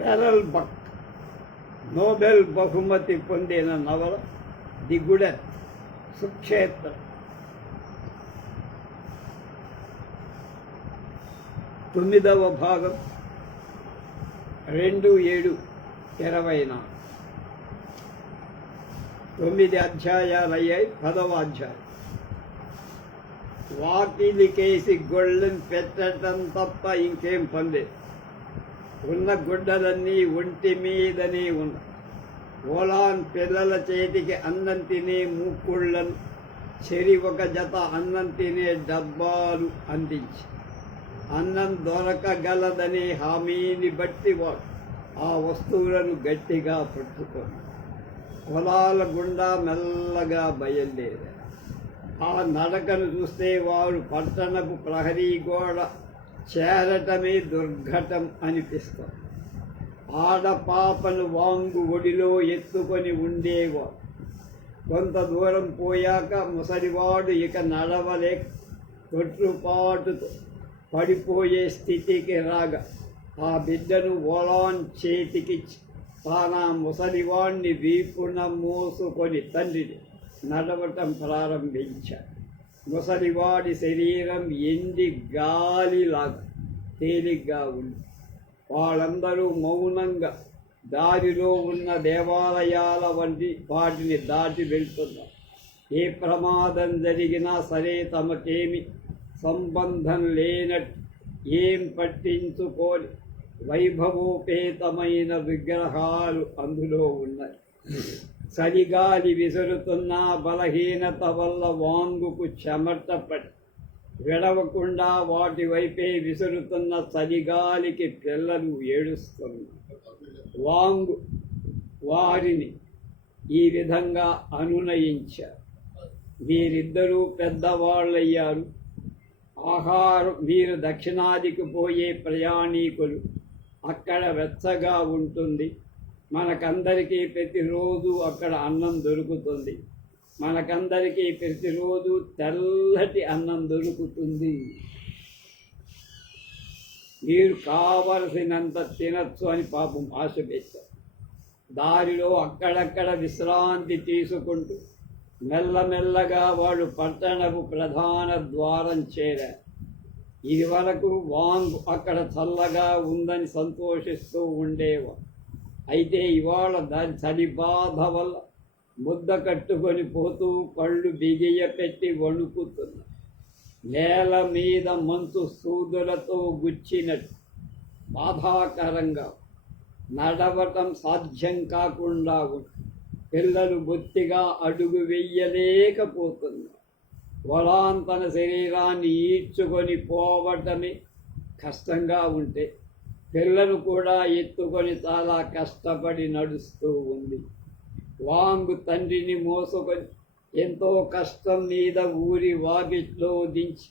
Pearl బక్ Nobel బహుమతి పొందిన నవల ది గుడెత్ సుక్షేత్ర. 9వ భాగం 2/7/24. 9 అధ్యాయాలయ్యాయి. 10వ అధ్యాయం. వాకిలికేసి గొళ్ళని పెట్టడం తప్ప ఇంకేం పనిలేదు. ఉన్న గుడ్డలన్నీ ఒంటి మీదనే ఉన్నాయి. ఓలాన్ పిల్లల చేతికి అన్నం తినే మూకుళ్ళను, చెరి ఒక జత అన్నం తినే డబ్బాలు అందించి, అన్నం దొరకగలదనే హామీని బట్టి వాడు ఆ వస్తువులను గట్టిగా పట్టుకొని పొలాల గుండా మెల్లగా బయలుదేరారు. ఆ నడకను చూస్తే వారు పట్టణపు ప్రహరీ గోడ చేరటమే దుర్ఘటం అనిపిస్తుంది. ఆడపాపను వాంగు ఒడిలో ఎత్తుకొని ఉండేవాడు. కొంత దూరం పోయాక ముసలివాడు ఇక నడవలేక తొట్టుపాటుతో పడిపోయే స్థితికి రాగా ఆ బిడ్డను ఓలాన్ చేతికిచ్చి తానా ముసలివాణ్ణి వీపున మోసుకొని తండ్రిని నడవటం ప్రారంభించాడు. ముసలివాడి శరీరం ఎండి గాలిలాగా తేలిగ్గా ఉంది. వాళ్ళందరూ మౌనంగా దారిలో ఉన్న దేవాలయాల వంటి వాటిని దాటి వెళ్తున్నారు. ఏ ప్రమాదం జరిగినా సరే తమకేమి సంబంధం లేనట్టు ఏం పట్టించుకోని వైభవోపేతమైన విగ్రహాలు అందులో ఉన్నాయి. చలిగాలి విసురుతున్న బలహీనత వల్ల వాంగుకు చెమటపడి విడవకుండా వాటి వైపే విసురుతున్న చలిగాలికి పిల్లలు ఏడుస్తున్నారు. వాంగు వారిని ఈ విధంగా అనునయించారు. మీరిద్దరూ పెద్దవాళ్ళయ్యారు. మీరు దక్షిణాదికి పోయే ప్రయాణికులు. అక్కడ వెచ్చగా ఉంటుంది. మనకందరికీ ప్రతిరోజు అక్కడ అన్నం దొరుకుతుంది. మనకందరికీ ప్రతిరోజు తెల్లటి అన్నం దొరుకుతుంది. మీరు కావలసినంత తినచ్చు అని పాపం ఆశ పెట్టారు. దారిలో అక్కడక్కడ విశ్రాంతి తీసుకుంటూ మెల్లమెల్లగా వాడు పట్టణపు ప్రధాన ద్వారం చేరారు. ఇది వరకు వాంగ్ అక్కడ చల్లగా ఉందని సంతోషిస్తూ ఉండేవాడు. అయితే ఇవాళ దాని చలి బాధ వల్ల ముద్ద కట్టుకొని పోతూ కళ్ళు బిగియపెట్టి వణుకుతున్నా. నేల మీద మంచు సూదులతో గుచ్చినట్టు బాధాకరంగా నడవటం సాధ్యం కాకుండా ఉంది. పిల్లలు బొత్తిగా అడుగు వెయ్యలేకపోతున్నారు. ఓలాన్ తన శరీరాన్ని ఈడ్చుకొని పోవటమే కష్టంగా ఉంటే పిల్లలు కూడా ఎత్తుకొని చాలా కష్టపడి నడుస్తూ ఉంది. వాంగు తండ్రిని మోసుకొని ఎంతో కష్టం మీద ఊరి వాకిట్లో దించి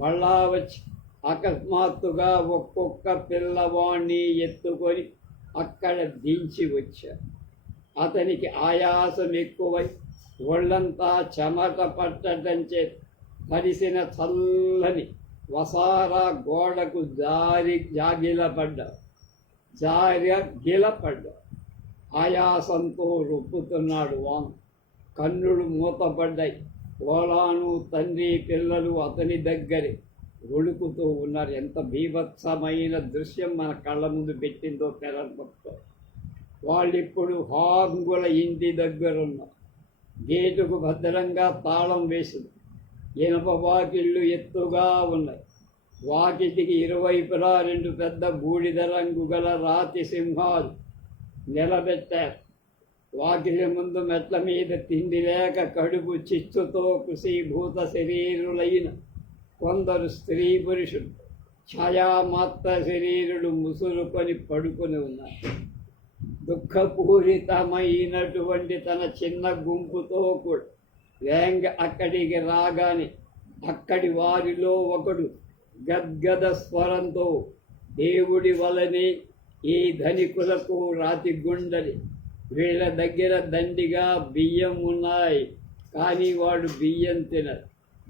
మళ్ళా వచ్చి అకస్మాత్తుగా ఒక్కొక్క పిల్లవాణ్ణి ఎత్తుకొని అక్కడ దించి వచ్చారు. అతనికి ఆయాసం ఎక్కువై ఒళ్ళంతా చెమట పట్టడం చేత తడిసిన చల్లని వసారా గోడకు గిలపడ్డా. ఆయాసంతో రొప్పుతున్నాడు వాంగ్. కన్నులు మూతపడ్డాయి. ఓలాను తండ్రి పిల్లలు అతని దగ్గరే ఉడుకుతూ ఉన్నారు. ఎంత బీభత్సమైన దృశ్యం మన కళ్ళ ముందు పెట్టిందో తెరపక్తో. వాళ్ళిప్పుడు హాంగుల ఇంటి దగ్గరున్నారు. గేటుకు భద్రంగా తాళం వేసింది. ఇనప వాకిళ్ళు ఎత్తుగా ఉన్నాయి. వాకిటికి ఇరువైపులా 2 పెద్ద బూడిద రంగు గల రాతి సింహాలు నిలబెట్టారు. వాకిలి ముందు మెట్ల మీద తిండి లేక కడుపు చిచ్చుతో కుశీభూత శరీరులైన కొందరు స్త్రీ పురుషులు ఛాయామాత్ర శరీరులు ముసురుకొని పడుకొని ఉన్నారు. దుఃఖపూరితమైనటువంటి తన చిన్న గుంపుతో కూడా వేంగ అక్కడికి రాగానే అక్కడి వారిలో ఒకడు గద్గద స్వరంతో, దేవుడి వలనే ఈ ధనికులకు రాతి గుండలి, వీళ్ళ దగ్గర దండిగా బియ్యం ఉన్నాయి, కానీ వాడు బియ్యం తినరు,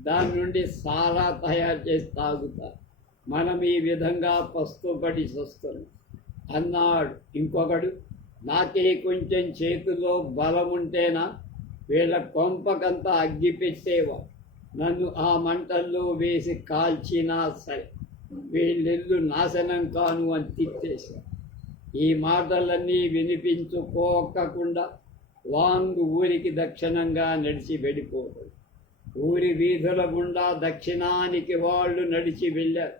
దాని నుండి సారా తయారు చేసి తాగుతారు. మనం ఈ విధంగా పస్తుపడి వస్తున్నాం. అన్నాడు ఇంకొకడు. నాకే కొంచెం చేతిలో బలం ఉంటేనా వీళ్ళ కొంపకంతా అగ్గి పెట్టేవా, నన్ను ఆ మంటల్లో వేసి కాల్చినా సరే వీళ్ళిల్లు నాశనం కాను అని తిట్టేశారు. ఈ మాటలన్నీ వినిపించుకోకుండా వాంగ్ ఊరికి దక్షిణంగా నడిచి వెళ్ళిపోతాడు. ఊరి వీధుల గుండా దక్షిణానికి వాళ్ళు నడిచి వెళ్ళారు.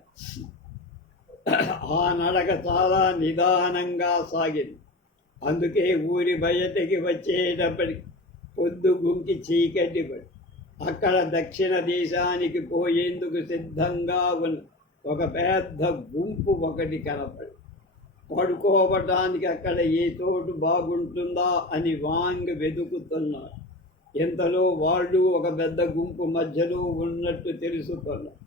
ఆ నడక చాలా నిదానంగా సాగింది. అందుకే ఊరి బయటికి వచ్చేటప్పటికి పొద్దు గుంకి చీకటి పడి అక్కడ దక్షిణ దేశానికి పోయేందుకు సిద్ధంగా ఉన్న ఒక పెద్ద గుంపు ఒకటి కనపడి పడుకోవటానికి అక్కడ ఏ చోటు బాగుంటుందా అని వాంగ్ వెతుకుతున్నారు. ఇంతలో వాళ్ళు ఒక పెద్ద గుంపు మధ్యలో ఉన్నట్టు తెలుసుకున్నారు.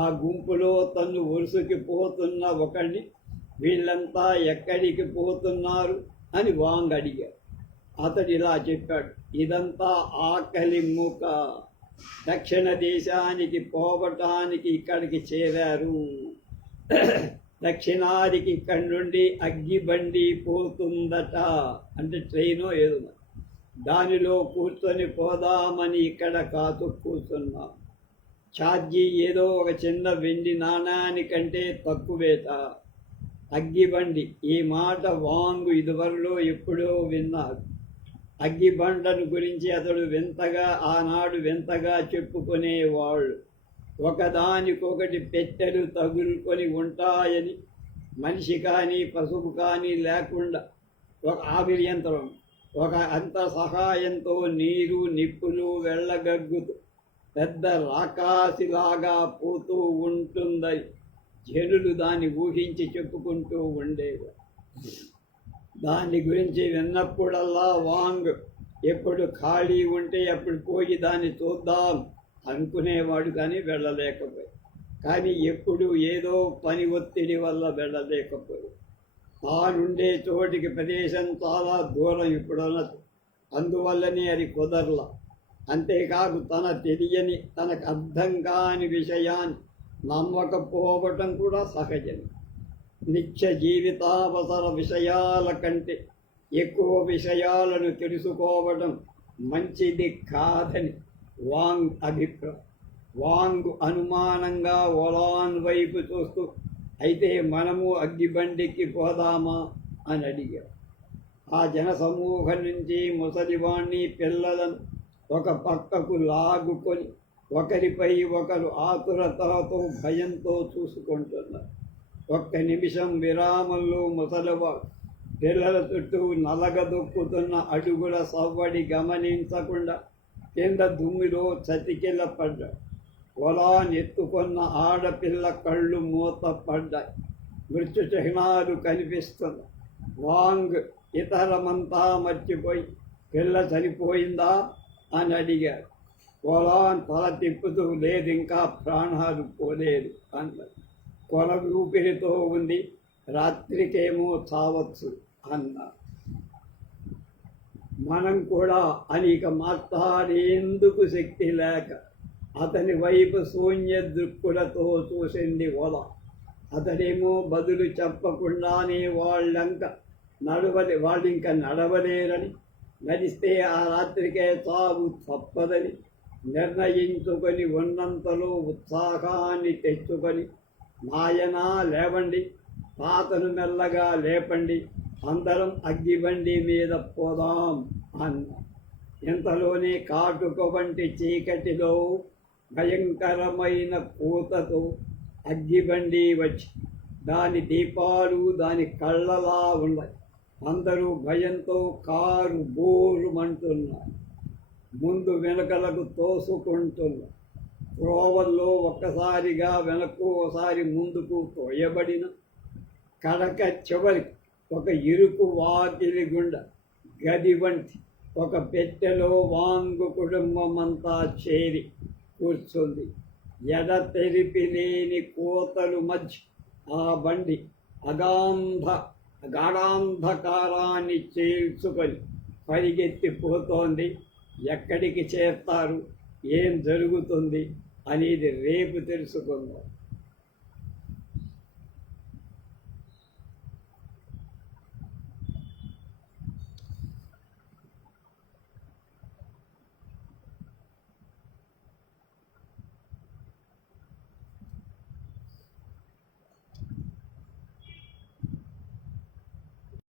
ఆ గుంపులో తను వరుసకి పోతున్న ఒకడిని వీళ్ళంతా ఎక్కడికి పోతున్నారు అని వాంగ్ అడిగాడు. అతడు ఇలా చెప్పాడు, ఇదంతా ఆకలి మూక, దక్షిణ దేశానికి పోవటానికి ఇక్కడికి చేరారు. దక్షిణాదికి ఇక్కడి నుండి అగ్గిబండి పోతుందట, అంటే ట్రైనో ఏదో, దానిలో కూర్చొని పోదామని ఇక్కడ కాచు కూర్చున్నాం. ఛార్జీ ఏదో ఒక చిన్న వెండి నాణానికంటే తక్కువేట. అగ్గిబండి, ఈ మాట వాంగు ఇదివరలో ఎప్పుడో విన్నారు. అగ్గిబండను గురించి అతడు ఆనాడు వింతగా చెప్పుకునేవాళ్ళు. ఒకదానికొకటి పెట్టెలు తగులుకొని ఉంటాయని, మనిషి కానీ పశువు కానీ లేకుండా ఒక ఆవిరి యంత్రం, ఒక అంత సహాయంతో నీరు నిప్పులు వెళ్ళగగ్గుతూ పెద్ద రాకాసిలాగా పోతూ ఉంటుందని జనులు దాన్ని ఊహించి చెప్పుకుంటూ ఉండేవారు. దాని గురించి విన్నప్పుడల్లా వాంగ్ ఎప్పుడు ఖాళీ ఉంటే అప్పుడు పోయి దాన్ని చూద్దాం అనుకునేవాడు, కానీ వెళ్ళలేకపోయాడు. కానీ ఎప్పుడు ఏదో పని ఒత్తిడి వల్ల వెళ్ళలేకపోయాడు. తానుండే చోటికి ప్రదేశం చాలా దూరం ఇప్పుడున్నది, అందువల్లనే అది కుదరలా. అంతేకాదు తనకు అర్థం కాని విషయాన్ని నమ్మకపోవటం కూడా సహజం. నిత్య జీవితావసర విషయాల కంటే ఎక్కువ విషయాలను తెలుసుకోవడం మంచిది కాదని వాంగ్ అభిప్రాయం. వాంగ్ అనుమానంగా ఒలాన్ వైపు చూస్తూ, అయితే మనము అగ్గిబండికి పోదామా అని అడిగారు. ఆ జనసమూహం నుంచి ముసలివాణ్ణి పిల్లలను ఒక పక్కకు లాగుకొని ఒకరిపై ఒకరు ఆతురతతో భయంతో చూసుకుంటున్నారు. ఒక్క నిమిషం విరామంలో ముసలివాడు పిల్లల చుట్టూ నలగదొక్కుతున్న అడుగుల సవ్వడి గమనించకుండా కింద దుమ్మిలో చతికిల పడ్డాడు. పొలాన్ని ఎత్తుకున్న ఆడపిల్ల కళ్ళు మూత పడ్డాయి. మృత్యు చిహ్నాలు కనిపిస్తున్నాయి. వాంగ్ ఇతరమంతా మర్చిపోయి పిల్ల చనిపోయిందా అని అడిగాడు. పొలాన్ తల తిప్పుతూ, లేదు, ఇంకా ప్రాణాలు పోలేదు అన్నాడు. కొల ఊపిరితో ఉంది, రాత్రికేమో చావచ్చు అన్నారు. మనం కూడా అనేక మాట్లాడేందుకు శక్తి లేక అతని వైపు శూన్య దృక్కులతో చూసింది ఓల. అతడేమో బదులు చెప్పకుండానే వాళ్ళింక నడవలేరని, నడిస్తే ఆ రాత్రికే చావు తప్పదని నిర్ణయించుకొని ఉన్నంతలో ఉత్సాహాన్ని తెచ్చుకొని, నాయనా లేవండి, తాతను మెల్లగా లేపండి, అందరం అగ్గిబండి మీద పోదాం అన్న. ఇంతలోనే కాటుక వంటి చీకటిలో భయంకరమైన పూతతో అగ్గిబండి వచ్చి దాని దీపాలు దాని కళ్ళలా ఉన్నాయి. అందరూ భయంతో కారు బోరుమంటున్నారు. ముందు వెనకలకు తోసుకుంటున్నారు. త్రోవల్లో ఒక్కసారిగా వెనక్కు ఒకసారి ముందుకు తోయబడిన కడక చివరి ఒక ఇరుకు వాకిలి గుండా గది వంటి ఒక పెట్టెలో వాంగు కుటుంబమంతా చేరి కూర్చుంది. ఎడతెరిపి లేని కోతలు మధ్య ఆ బండి గాఢాంధకారాన్ని చీల్చుకొని పరిగెత్తిపోతోంది. ఎక్కడికి చేస్తారు, ఏం జరుగుతుంది అనేది రేపు తెలుసుకుందాం.